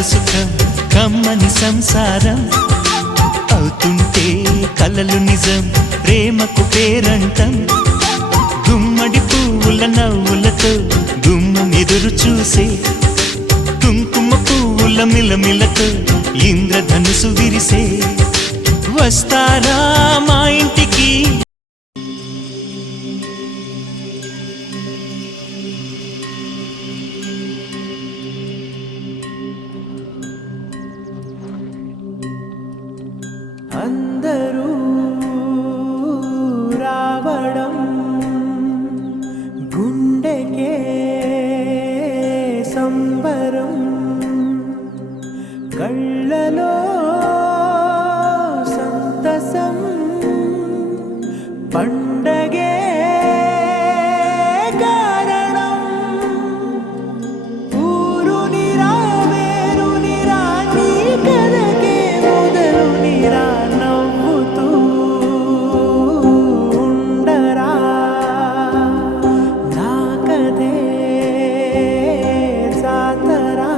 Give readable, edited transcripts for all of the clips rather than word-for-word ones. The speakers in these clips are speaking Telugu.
కలదు సుఖం కమ్మని సంసారం అవుతుంటే కలలు నిజం ప్రేమకు పేరంటం గుమ్మడి పువ్వుల నవ్వులతో గుమ్మం ఎదురు చూసే కుంకుమ పువ్వుల మిలమిలతో ఇంద్రధనుసు విరిసే వస్తారా మా ఇంటికి అందరూ రావడం గుండెకే సంబరం కళ్ళలో సంతసం పండగే కారణం ఊరు నిరా వేరు నిరా నీ కథకే మొదలు నిరా నవ్వుతూ ఉండరా నా కథే జాతరా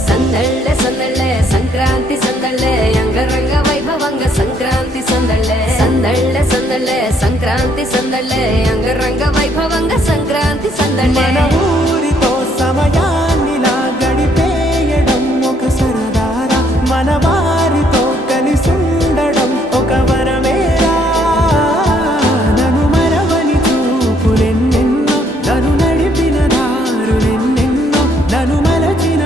సందళ్ళే సందళ్ళే సంక్రాంతి సందళ్ళే అంగరంగ వైభవంగ సంక్రాంతి సందళ్ళే సందళ్ళే సందళ్ళే సంక్రాంతి సందళ్ళే అంగరంగ వైభవంగ సంక్రాంతి సందళ్ళే మన ఊరితో సమయాన్నిలా గడిపేయడం ఒక సరదారా మన వారితో కలిసుండడం ఒక వరమేరా నన్ను మరవని చూపులెన్నెన్నో నన్ను నడిపిన దారులెన్నెన్నో నన్ను మలచిన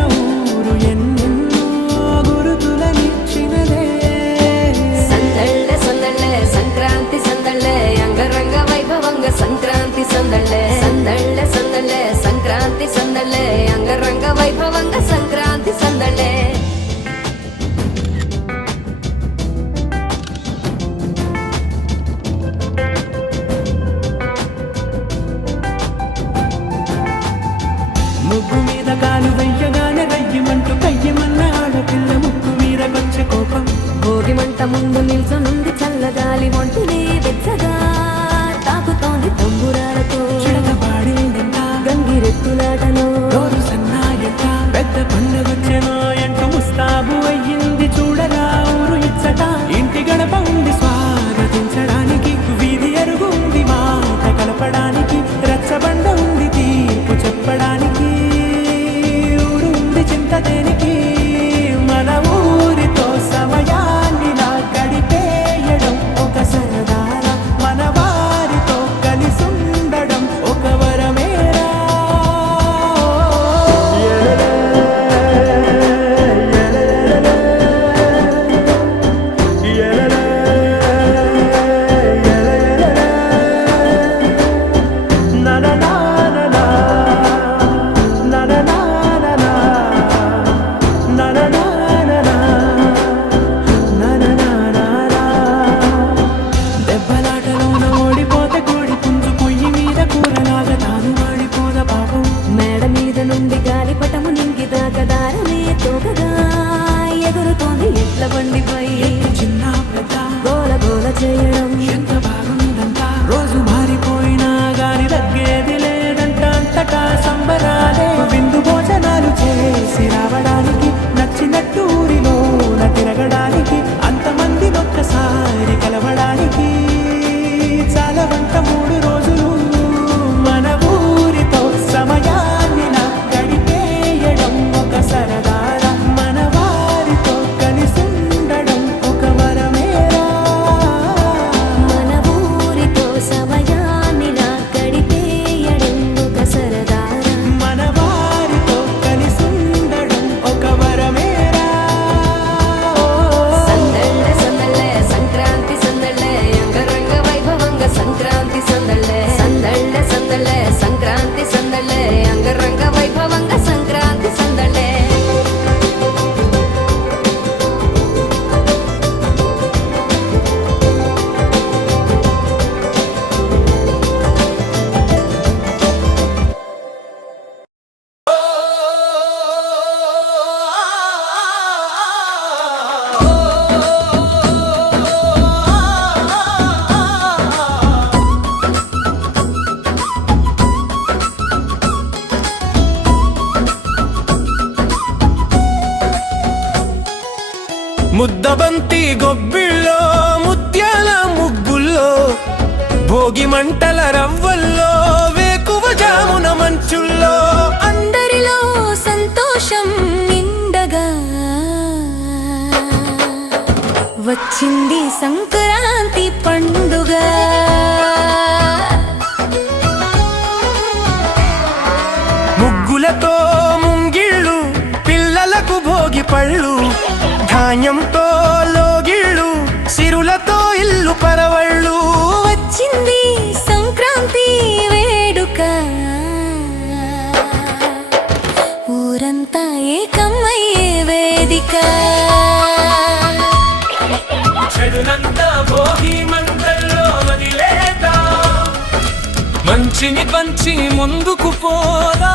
ఊరు ఎన్నెన్నో గురుతులనిచ్చినదే సందళ్ళే సందళ్ళే సంక్రాంతి సందళ్ళే అంగరంగ వైభవంగ సంక్రాంతి సందళ్ళే సందళ్ళే సందళ్ళే సంక్రాంతి సందళ్ళే అంగరంగ వైభవంగ సంక్రాంతి సందళ్ళే ముగ్గు మీద కాలు వెయ్యగానే రయ్యమంటూ కయ్యమన్న ఆడపిల్ల ముక్కు మీద కొంచె కోపం భోగి మంట ముందు నిల్చొనుంది చల్లగాలి ఒంటిని వెచ్చగా తాకుతోంది తంబురాలతో చిడక పాడిందంట గంగిరెత్తులాటలో రోజు సన్నాయంట పెద్ద పండుగొచ్చెనో ఎంటూ ముస్తాబు అయ్యింది చూడరా ఊరు ఇచ్చట ఇంటి గడప ఉంది స్వాగతించడానికి వీధి అరుగు ఉంది మాట కలపడానికి రచ్చబండ ఉంది తీర్పు చెప్పడానికి ఊరు ఉంది చింత దేనికి మన ఊరితో సమయాన్నిలా గడిపేయడం ఒక సరదారా మన వారితో కలిసుండడం ఒక వరమేరా na na na na na na na na na na na na na దెబ్బలాటలోన ఓడిపోతే కోడి పుంజు పొయ్యి మీద కూరలాగా తాను వాడిపోద పాపం మేడ మీద నుండి గాలిపటము నింగి దాకదారమే తోకగా ఎగురుతోంది ఎట్ల బండిపై చిన్న పెద్ద గోల గోల చేయడం ఎంత బాగుందంట రోజు మారిపోయినా గాని తగ్గేది లేదంట అంతటా సంబరాలే విందు భోజనాలు చేసి రావడానికి నచ్చినట్టు ఊరిలోన తిరగడానికి అంతమంది ఒక్కసారి కలవడానికి చాలా వంట 3 రోజులు మన ఊరితో సమయాన్నిలా గడిపేయడం ఒక సరదారా మన వారితో కలిసుండడం ఒక వరమేరా మన ఊరితో సమయాన్నిలా గడిపేయడం ఒక సరదారా మన వారితో కలిసుండడం ఒక వరమేరా సందళ్ళే సందళ్ళే సంక్రాంతి సందళ్ళే అంగరంగ వైభవంగ సంక్రాంతి చామంతి గొబ్బిళ్ళో ముత్యాల ముగ్గుల్లో భోగి మంటల రవ్వల్లో వేకువ జామున మంచుల్లో అందరిలో సంతోషం నిండగా వచ్చింది సంక్రాంతి పండుగ. ముగ్గులతో ముంగిళ్ళు పిల్లలకు భోగి పళ్ళు ధాన్యంతో లోగిళ్ళు సిరులతో ఇల్లు పరవళ్ళు వచ్చింది సంక్రాంతి వేడుక ఊరంతా ఏకమయ్యే వేదిక. చెడునంతా భోగి మంటల్లో వదిలేదా మంచిని పంచి ముందుకు పోదా.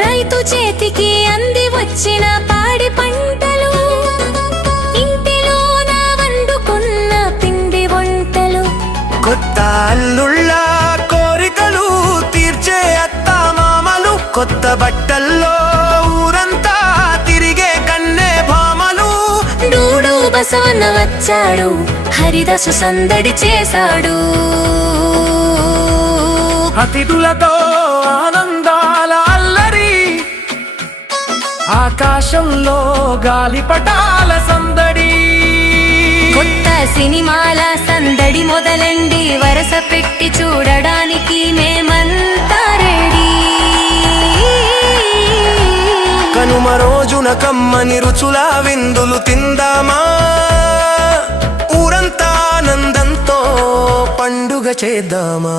రైతు చేతికి అంది వచ్చిన పాడి పంటలు ఇంటిలోన వండుకున్న పిండి వంటలు కొత్త అల్లుళ్ళ కోరికలు తీర్చే అత్త మామలు కొత్త బట్టల్లో ఊరంతా తిరిగే కన్నే భామలు. డూడు బసవన్న వచ్చాడు హరిదాసు సందడి చేశాడు. అతిథులతో ఆనందాల అల్లరి ఆకాశంలో గాలిపటాల సందడి. కొత్త సినిమాల సందడి మొదలండి వరస పెట్టి చూడడానికి మేమంతా రెడీ. కనుమ రోజున కమ్మని రుచుల విందులు తిందామా ఊరంతా ఆనందంతో పండుగ చేద్దామా.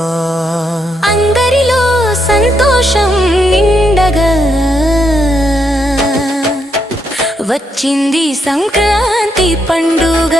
అందరిలో సంతోషం నిండగా వచ్చింది సంక్రాంతి పండుగ.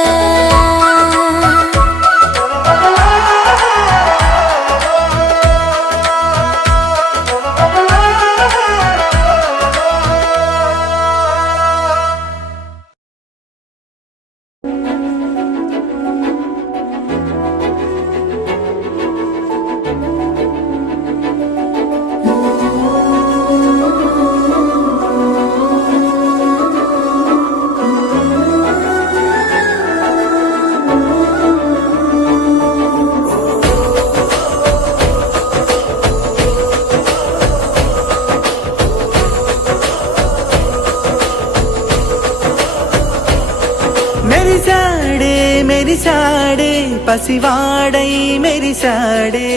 మెరిసాడే మెరిసాడే పసివాడై మెరిసాడే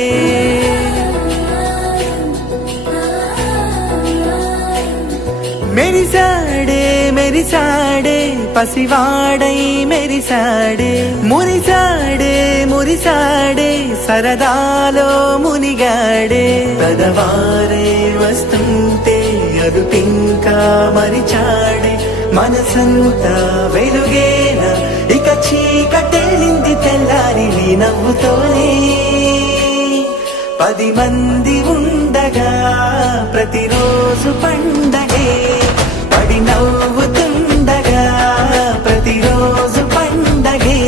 మెరిసాడే మెరిసాడే పసివాడై మెరిసాడే మురిసాడే మురిసాడే సరదాలో మునిగాడే పెదవారే వస్తుంటే అదుపింకా మరిచాడే మనసంతా వెలుగేనా ఇక చీకటెళ్ళింది తెల్లారి నీ నవ్వుతోనే 10 మంది ఉండగా ప్రతిరోజు పండగే పడి నవ్వుతుండగా ప్రతిరోజు పండగే.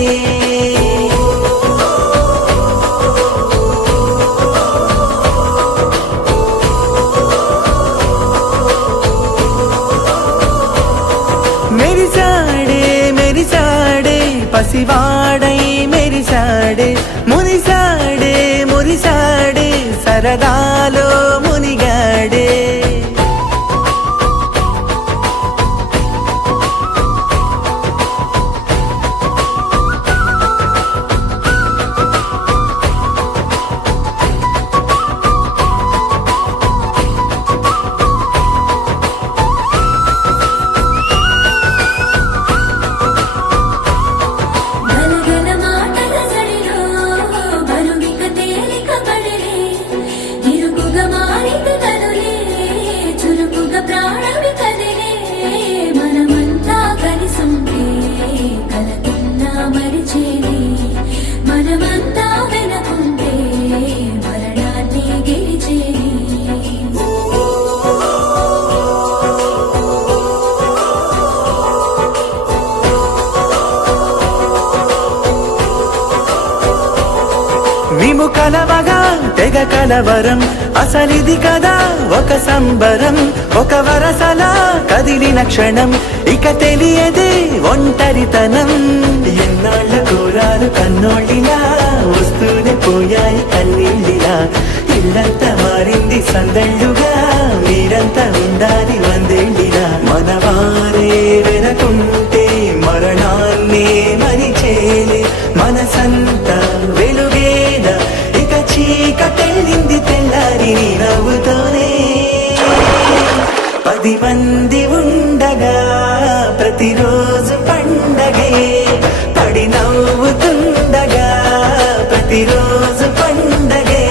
మెరిసాడే మెరిసాడే పసివాడై మెరిసాడే మురిసాడే మురిసాడే సరదాలో మునిగాడే. గలగల మాటల సడిలో బలుమిక తేలిక పడలే ఇరుగుగా మారిత కనులే విముఖలవగా తెగ కలవరం అసలిది కదా ఒక సంబరం ఒక వరసలా కదిలిన క్షణం ఇక తెలియదే ఒంటరితనం ఎన్నాళ్ళ కోరాలు కన్నోళ్ళిలా వస్తూనే పోయాయి కన్నీళ్ళిలా ఇల్లంతా మారింది సందళ్ళుగా మీరంతా ఉండాలి వందేళ్ళిలా మనవారే వెనకుంటే మరణాన్నే మరిచేలే మనసంతా వెలుగేల ఇక చీకటెళ్ళింది తెల్లారి నీ నవ్వుతోనే 10 మంది ఉండగా ప్రతిరోజు పండగే పడి నవ్వుతుండగా ప్రతిరోజు పండగే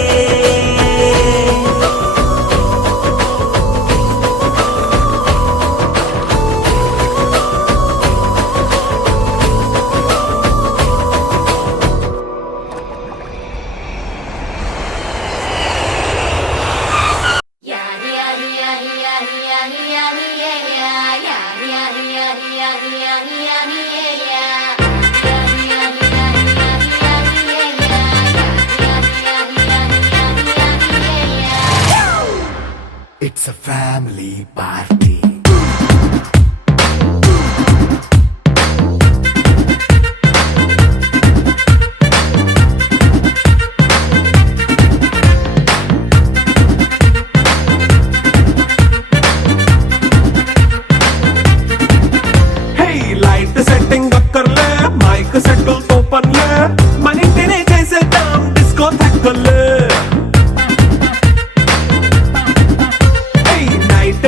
It's a family party. Hey, light setting అక్కర్లే మైక్ సెట్టుల్ తో పనులే మన ఇంటినే చేసేద్దాం డిస్కో థక్కర్లే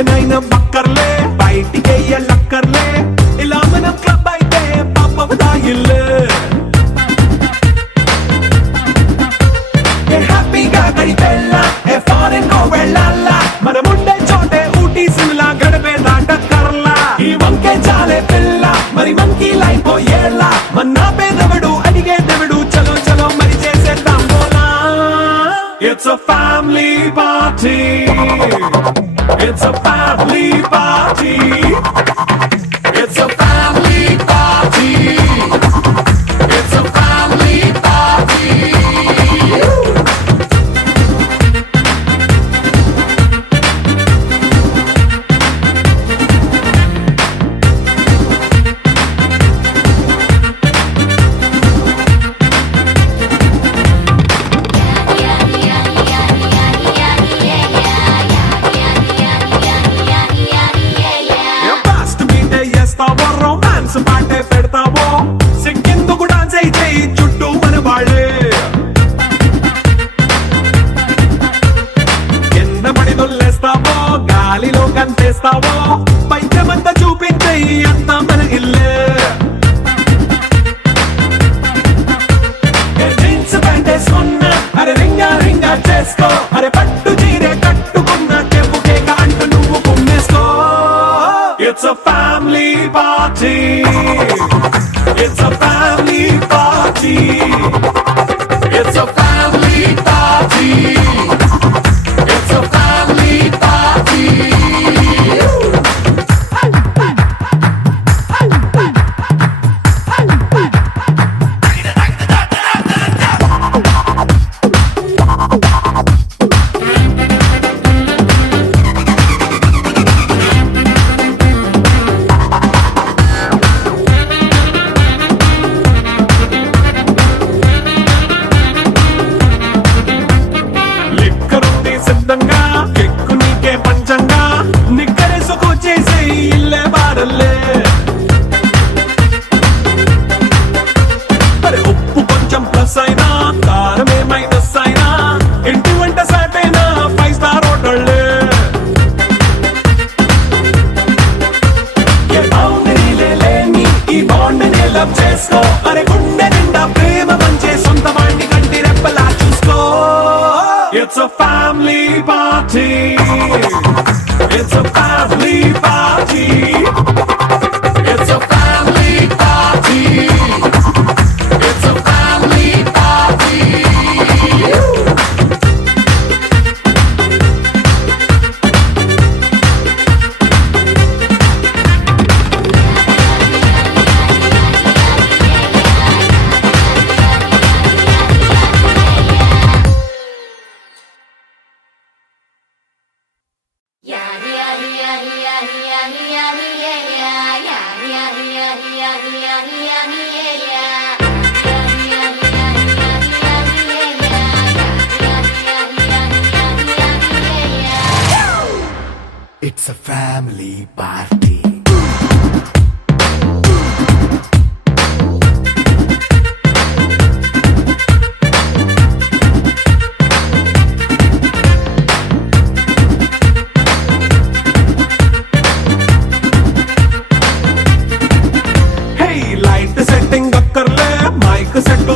నైనా బక్కర్లే బయటికెయ్యలక్కర్లే ఇలా మనం క్లబ్ అయితే పాపదాయిల్లే హ్యాపీగా గడిపెళ్ళ ఏ ఫారెన్ కో వెళ్ళాల మనముండే చోటే ఊటీ సిమ్లా గడిపే దాటక్కర్లా ఈ వంకే చాలే పిల్ల మరి మంకీ లైఫ్ ఏళ్ళ మన్నా పేదవడు అడిగే దేవుడు చలో చలో మరి చేసేద్దాం పోలా it's a family party. It's a family party. It's a family party. It's a family party. Romance పాటే పెడతావో సిగ్గెందుకు డాన్స్ అయి చేయి చుట్టూ మన వాళ్ళే కింద పడి దొల్లేస్తావో గాలిలో కంటేస్తావో పైచమంతా చూపించేయి అంతా మన ఇల్లే జీన్స్ ప్యాంట్ వేసుకున్నా అరే రింగా రింగా చేసుకో అరే పట్టు చీరే కట్టుకున్న చెవు కేక అంటూ నువ్వు కుమ్మేసుకో It's a family party. It's a family party. It's a family party. It's a family party. సిద్ధంగా కెక్కు నీకే పంచంగా నిక్కరేసుకు చేసే ఇల్లే బారల్లే అరే ఉప్పు కొంచెం ప్లస్ అయినా కారమే మైనస్ అయినా ఇంటి వంట సాటైనా 5 స్టార్ హోటళ్ళే ఏ బౌండరీలే లేని ఈ బాండ్ని లవ్ చేసుకో అరే గుండె నిండా ప్రేమ పంచే సొంత వాడిని కంటి రెప్పలా చూసుకో It's a family party. It's a family party. It's a family party. It's a family party. family party. Hey light setting అక్కర్లే మైక్ సెట్